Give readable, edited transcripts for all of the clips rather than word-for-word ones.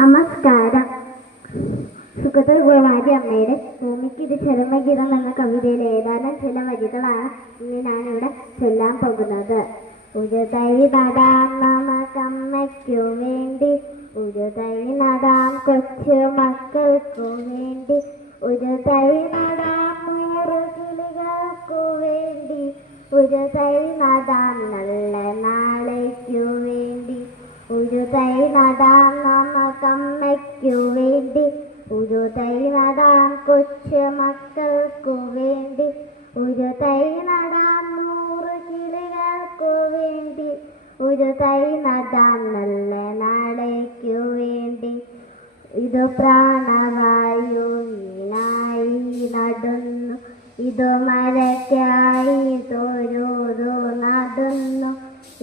നമസ്കാരം. സുഗതർ ഗുരുവാരി അമ്മയുടെ ഭൂമിക്ക് ഇത് ചരമഗീതം എന്ന കവിതയിലെ ഏതാനും ചില വരികളാണ് ഇന്ന് ഞാനിവിടെ ചൊല്ലാൻ പോകുന്നത്. ഒരു തൈ നടാം നമുക്കമ്മയ്ക്കു വേണ്ടി, ഒരു തൈ നടാം കൊച്ചു മക്കൾക്കു വേണ്ടി, ഒരു തൈ നടാം 100 കിളികൾക്കു വേണ്ടി, ഒരു തൈ നടാം നല്ല നാളേക്കു വേണ്ടി, ഒരു തൈ നടാം നമുക്കമ്മയ്ക്കു വേണ്ടി, ഒരു തൈ നടാം കൊച്ചു മക്കൾക്കു വേണ്ടി, ഒരു തൈ നടാം 100 കിളികൾക്കു വേണ്ടി, ഒരു തൈ നടാം നല്ല നാളേക്കു വേണ്ടി. ഇതു പ്രാണവായുവിനായി നടുന്നു, ഇതു മരയ്ക്കായി തൊഴുതു നടുന്നു,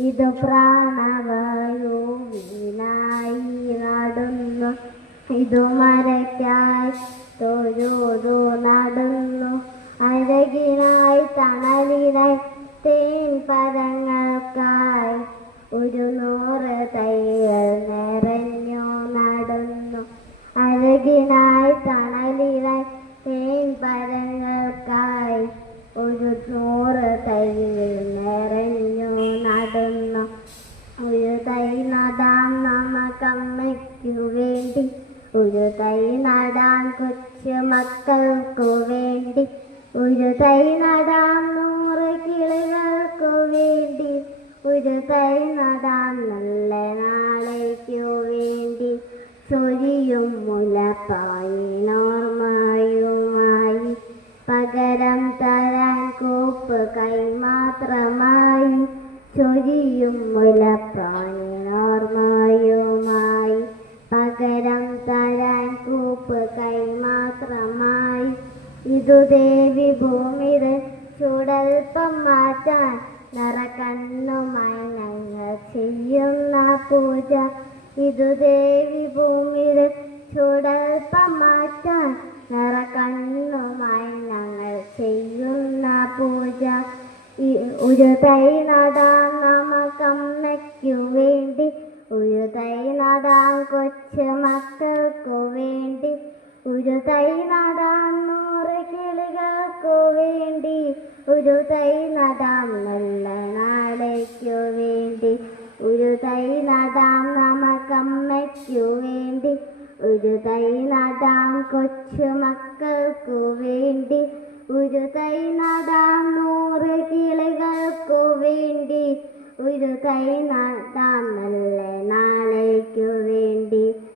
ഇതു പ്രാണവായുവിനായി നടുന്നു, ഇതു മരയ്ക്കായി തൊഴുതു നടുന്നു, അഴകിനായി തണലിനായി തേൻ പരങ്ങൾക്കായി 100 തൈകൾ നിറഞ്ഞു നടുന്നു, അഴകിനായി തണലിനായി തേൻ പരങ്ങൾക്കായി 100 തൈകൾ നിറഞ്ഞു നടുന്നു. ഒരു തൈ നടാം നമുക്കമ്മയ്ക്കു വേണ്ടി, ഒരു തൈ നടാം കൊച്ചു മക്കൾക്കു വേണ്ടി, ഒരു തൈ നടാം 100 കിളികൾക്കു വേണ്ടി, ഒരു തൈ നടാം നല്ല നാളേക്കു വേണ്ടി. ചൊരിയും മുലപ്പാലിനോർമ്മയുമായി പകരം തരാൻ കൂപ്പ് കൈ മാത്രമായി, ചൊരിയും മുലപ്പാലിനോർമ്മയുമായി പകരം തരാൻ കൂപ്പ് കൈ മാത്രമായി. ഇതു ദേവി ഭൂമിയുടെ ചുടൽപ്പം മാറ്റാൻ നിറകണ്ണുമായി ഞങ്ങൾ ചെയ്യുന്ന പൂജ, ഇതു ദേവി ഭൂമിയുടെ ചുടൽപ്പം മാറ്റാൻ നിറകണ്ണുമായി ഞങ്ങൾ ചെയ്യുന്ന പൂജ. ഒരു തൈ നടാം നമുക്കമ്മയ്ക്കു വേണ്ടി, ഒരു തൈ നടാം കൊച്ചു മക്കൾക്കു വേണ്ടി, ഒരു തൈ നടാം 100 കിളികൾക്കു വേണ്ടി, ഒരു തൈ നടാം നല്ല നാളേക്കു വേണ്ടി, ഒരു തൈ നടാം നമുക്കമ്മയ്ക്കു വേണ്ടി, ഒരു തൈ നടാം കൊച്ചു മക്കൾക്കു വേണ്ടി, ഒരു തൈ നടാം 100 കിളികൾക്കു വേണ്ടി, ഒരു തൈ നടാം നല്ല നാളേക്കു വേണ്ടി.